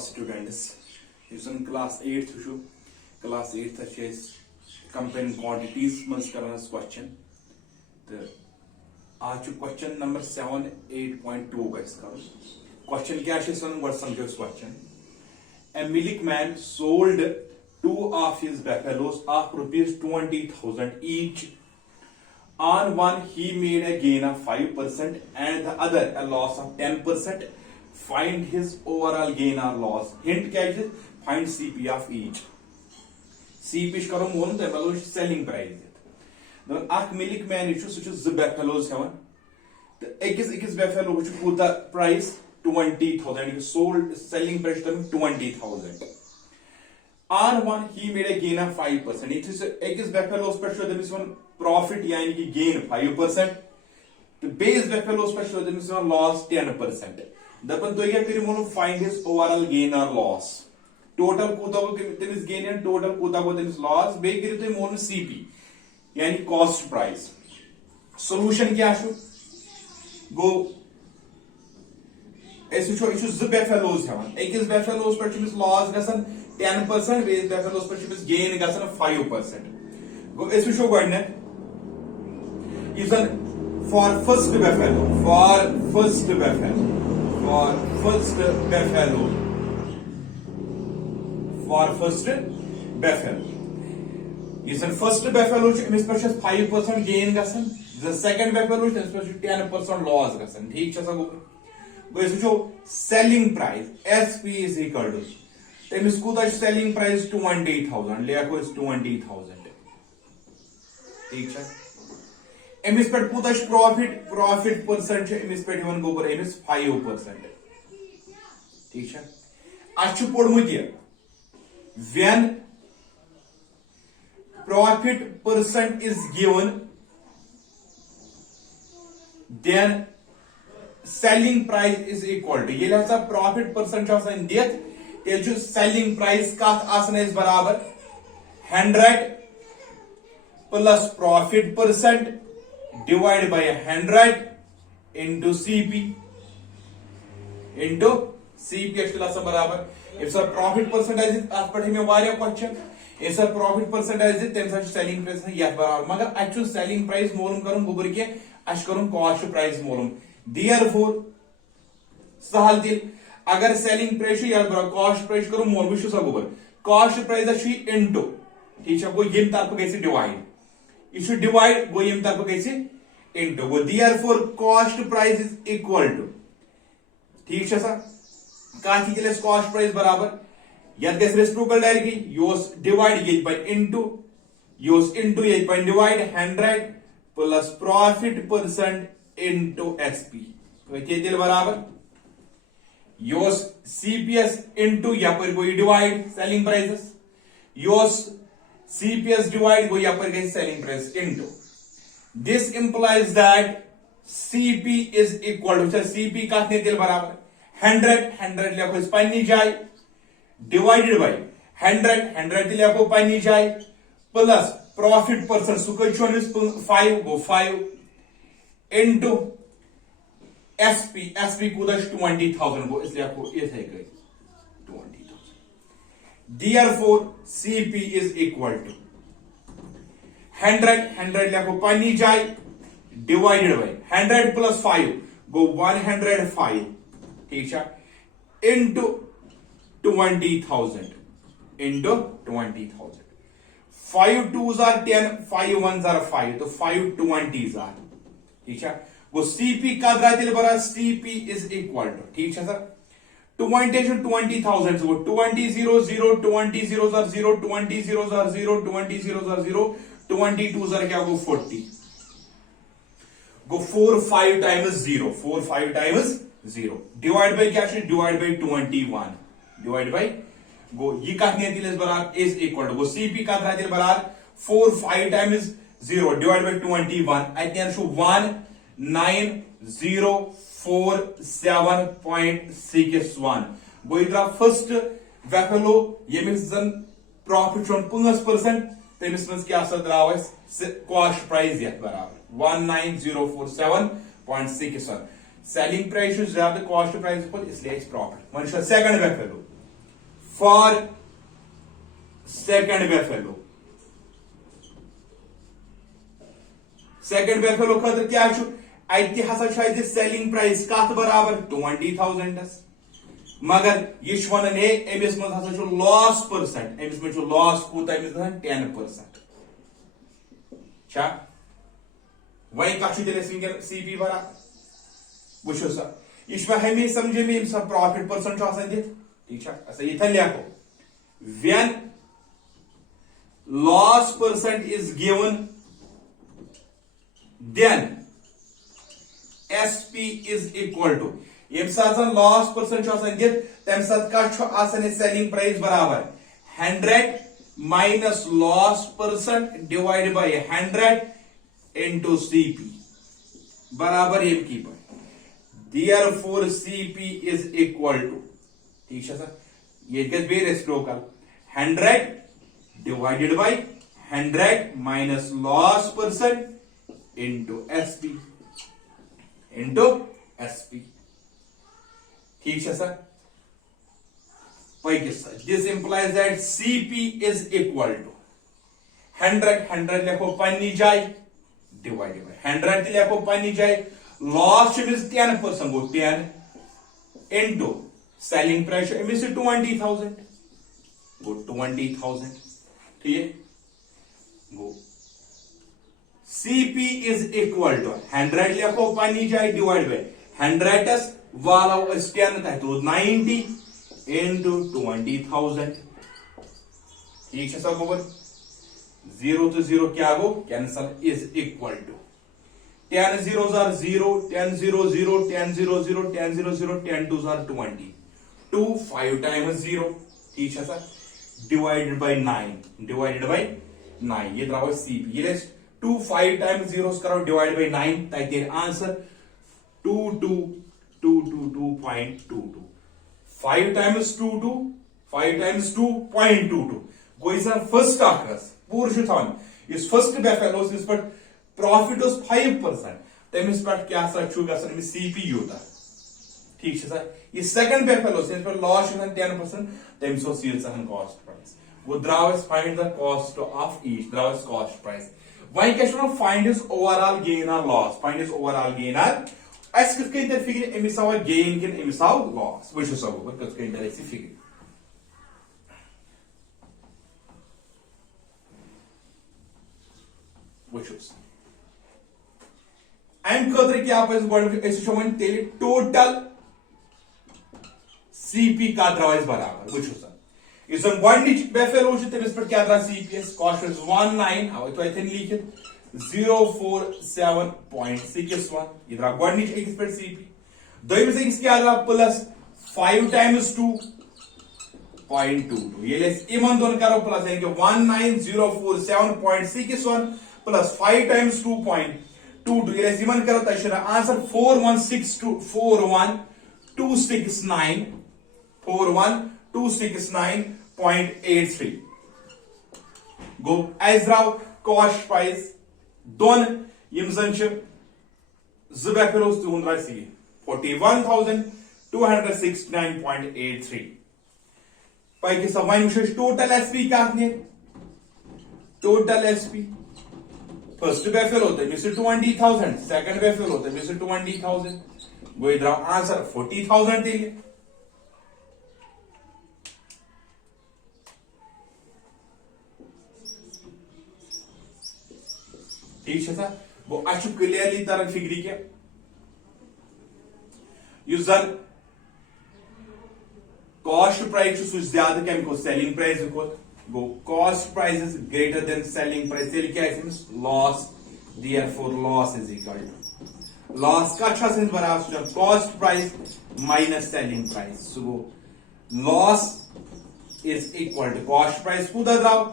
Students, using class 8th issue, class 8th is comparing quantities must question. The question number 7.8.2 guys. Question क्या है इसमें what समझो question. A milkman sold 2 of his buffaloes of rupees 20,000 each. On one he made a gain of 5% and the other a loss of 10%. Find his overall gain or loss. Hint क्या है? Find CP of each. CP करो मोन तो मतलब selling price. तो आख milkman issue सुचु ज़ buffaloes haven. तो एकस buffalo कुछ पूरा price 20,000. Sold selling price तो 20,000. On one he made a gain of 5%. It इस एकस buffaloes पर शो दमिस वन profit यानी कि gain 5%. तो base buffaloes पर शो दमिस वन loss 10%. दपन तो क्या करी mono find his overall gain or loss. Total कूदा को तेमिस gain या total कूदा को तेमिस loss. बे करी तो मोनो CP यानी cost price. Solution क्या है? Go. ऐसे जो इशू ज़ buffaloes है वन. एक इस buffaloes पर चुमिस loss गसन 10%. बे इस buffaloes पर चुमिस gain गसन 5%. Go ऐसे जो गढ़ने. इसन for first buffalo. For first buffalo. Listen, first buffalo इस पर 5% gain गसन. The second buffalo इस पर 10% loss गसन. ठीक है सब वो इस जो selling price SP is equal to तेमिस को दा selling price 20,000 ले आको इस 20,000. ठीक है. एमिस पर पूरा प्रॉफिट परसेंट एमिस पर वन गोबर एमिस 5%. ठीक है. अच्छु पढ़मुत ये when profit percent is given then selling price is equal to ये लहसा profit percent आसान दियत ये जो selling price का आसान इस बराबर 100 plus profit percent divided by 100 into CP actually सब बराबर इफ सर प्रॉफिट परसेंटेज आज पढ़े में वारिया question if sir profit percentage तम सा सेलिंग प्राइस यह बराबर मगर एक्चुअल सेलिंग प्राइस मालूम करूं गोबर के अश करूं कॉस्ट प्राइस मालूम देयरफॉर सहल दिल अगर सेलिंग प्राइस यह बराबर कॉस्ट प्राइस करूं मालूम छु सा गोबर कॉस्ट प्राइस अछि इनटू ठीक है वो यम तरफ गैसे डिवाइड इशू डिवाइड गो यम तरफ गैसे इनटू वो therefore cost price is equal to ठीक है सर काची के लिए कॉस्ट प्राइस बराबर यद गैस रेसिप्रोकल डायरेक्टली योस डिवाइड ये बाय इनटू योस इनटू ये by divide 100 plus profit percent into SP तो ये दिल बराबर योस सीपीएस इनटू या पर कोई डिवाइड सेलिंग प्राइसेस योस सीपीएस डिवाइड को या पर गई selling price into this implies that CP is equal to CP का दिल बराबर 100 लिया इस पन्नी जाए डिवाइडेड बाय 100 दिया को पन्नी जाए प्लस प्रॉफिट परसेंट सुकच 5 गो 5 इनटू एसपी को 20,000 गो इसलिए आपको ये है 20,000 therefore CP is equal to 100 लिया को पन्नी जाए डिवाइडेड बाय 100 प्लस 5 गो 105 ठीक है into 20,000 into 20,000 5 2s are 10 5 1s are 5 तो 5 20s are ठीक है वो सीपी का दिल बरा सीपी इज इक्वल टू ठीक है सर 20,000 वो 20 0 0 20 0s are 0 20 0s are 0 20 0s are 0 22s are क्या वो 40 go 4 5 times 0 4 5 times 0 divide by क्या है डिवाइड बाय 21 डिवाइड बाय गो ये का दिल बराबर इज इक्वल टू गो सीपी का दिल बराबर 4 5 times 0 divided by 21 atn shu 19047.61 go idra first buffalo yemis zan profit chon 5% temis mans kya sa drawas cost price yet barabar 19047.61 selling price is zyada cost price पर इसलिए इस profit one second buffalo for second buffalo खतर क्या छु अति हसा छु selling price कत बराबर 20,000 मगर ये वन हे एमिस मज हसा छु loss percent एमिस में छु loss कूता एमिस गन 10% छा वही कछु तेले सिंगल सीपी बराबर वुचो सा इसमें हमें समझे में सब प्रॉफिट परसेंट आसान दित ठीक है ऐसा इथन लिखो when loss percent is given then SP is equal to ये साथ loss percent आसान दित तम साथ का छु आसान selling price बराबर 100 minus loss percent divided by 100 into CP बराबर ये की पर therefore CP is equal to ठीक है सर ये गज बे reciprocal 100 divided by 100 minus loss percent into SP ठीक है sir this implies that CP is equal to 100 लिखो पन्नी जाए divided by 100 लिखो पन्नी जाए loss is 10% go 10 into selling price is 20,000 go 20,000 ठीक है go CP is equal to 100 लिखो पानी जाए divided by 100 वाला 10 था तो 90 into 20,000 ठीक है सब गोबर 0 to 0 क्या गो cancel is equal to 10 zeros are 0 10 0 0 10 0 0 10 0 0 10 2s are 20 2 5 times 0 ठीक है सर divided by 9 ये द्राव CP ये 2 5 times 0 करो divided by 9 ताकि आंसर 2.22 5 times 2.22 कोई सर फर्स्ट आखरस पूर्ण थान इस फर्स्ट बेफेलोस इस पर प्रॉफिट 5% तमिस पर क्या सा छु गसन सीपी योता ठीक है सर ये सेकंड बेफेलोस इस पर लॉस 10% तमिस सो सील सहन कॉस्ट प्राइस वो द्रावस find the cost of each द्रावस cost price why can find his overall gain or loss find his overall gain or loss किस के इंटर फिगर एमिस आव गेन किन एमिस आव लॉस व्हिच इज ओवर किस के इंटर ऐसी फिगर व्हिच इज एम खतर क्या पस गोड ऐसे वन तेले टोटल सीपी का द्रावस बराबर व्हिच इज इस गोडनिच बेफेलो छ तमिस पर क्या द्रा सीपीएस कॉस्ट इज 19 अब तो इथन लिखित 047.61 इधर गोडनिच एक्स पर सीपी दोइमस एक्स क्या द्रा प्लस 5 times 2.22 ये लेस इमन दोन करो प्लस यानी कि 19047.61 प्लस 5 times 2.22 ये लेस इमन करो तशरा आंसर 41269.83 गो एज द्राव कॉस्ट प्राइस दोन यम जन छ ज बेफेलोस तुन रासी 41,269.83 पाई के समय मुझे टोटल एसपी क्या ने टोटल एसपी फर्स्ट बेफेलो होता है मिस्टर 20,000 सेकंड बेफेलो होता है मिस्टर 20,000 वो इधर आंसर 40,000 दे ठीक है सर वो अच्छु क्लियरली तरह फिक्री के यूजर कॉस्ट प्राइस सु ज्यादा केमिको सेलिंग प्राइस को गो cost price is greater than selling price तेल क्या है loss therefore loss is equal to loss का अच्छा सेंस बराबर cost price minus selling price so loss is equal to cost price कुदा द्राव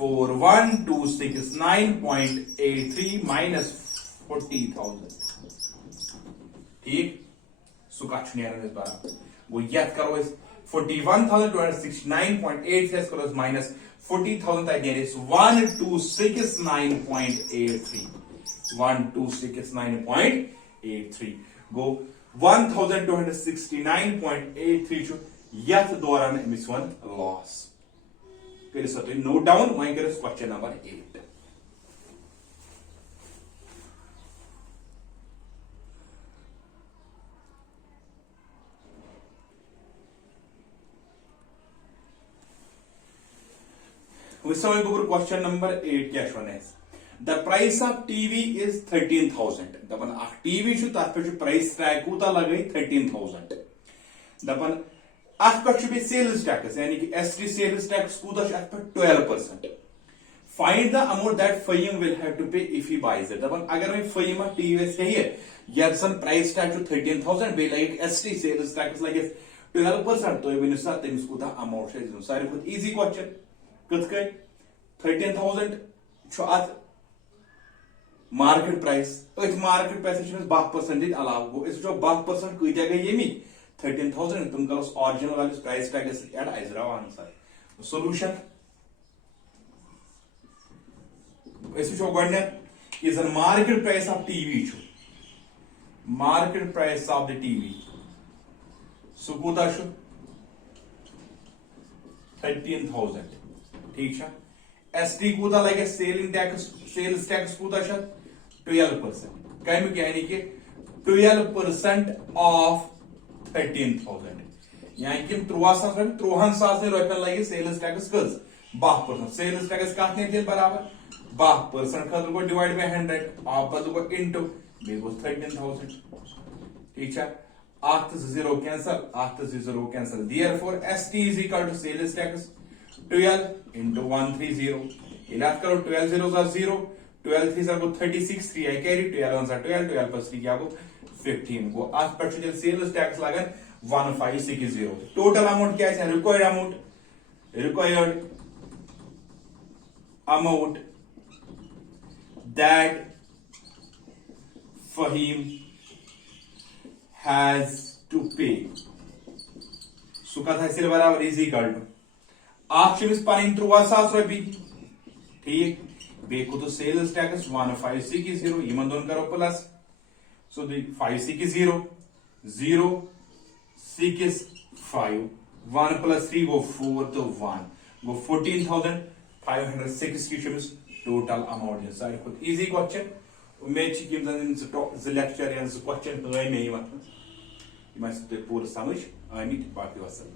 41,269.83 minus 40,000 ठीक सु कथ बराबर गो ये करो 41,269.83 करो माइनस 40,000 1269.83 1269.83 गो 1269.83 यथ दौरान अमिस वन लॉस कर नोट डाउन वहीं कर क्वेश्चन नंबर 8 क्वेश्चन नंबर 8 क्या the price of TV is 13,000 दपन टीवी तथ पे प्राइस टैग कूता लगे 13,000 दपन अथ पे सेल्स टैक्स यानी कि एसटी सेल्स टैक्स कूता 12%. Find the amount that Faheem will have to pay if he buys it दपन अगर मैं फहीम टीवी यन प्राइस टैग 13,000 बे लगे एसटी सेल्स टैक्स लगे 12% तो वन सा तमिस कूता अमाउंट सारे खुद इजी क्वेश्चन कथ 13,000 मार्केट प्राइस मार्केट प्राइस 12% अलाव गो 12% कत्या गई ये 13,000 तुम करो ऑरिजिनल वाले प्राइस टैग एड आइजरा आंसर सोल्यूशन गो market price of TV market price of the TV सह कूता 13,000 ठीक है एसटी कूता लगे सेलिंग टैक्स सेल्स टैक्स कूता 12% कमिक यानी कि 12% ऑफ 13,000 यानी कि 13,000 रुपये लगे सेल्स टैक्स कज 12% सेल्स टैक्स कत ने बराबर 12% खतर गो डिवाइड बाय 100 आप बदल गो इनटू बे गो 13,000 ठीक है 0 cancel 0 cancel therefore ST is equal to sales tax 12 into 130 इलाज करो 12 zeros are 0 12 3s are 36 3 I carry 12 ones are 12 12 plus 3 क्या गो 15 गो आज पर सेल्स टैक्स लगन 1560 टोटल अमाउंट क्या है required amount that Faheem has to pay सुकत हासिल बराबर इज इक्वल टू आप पन 13,000 रुपये ठीक बे तो सेल्स टैक्स 1560 इन दोन करो प्लस सो 560 0 6 5 1 plus 3 go 4 तो 1 go 14,560 टोटल अमाउंट सारे खुद इजी क्वेश्चन उम्मीद लेक्चर या क्वेश्चन मे पूरा समझ आमित बाकी वसलम।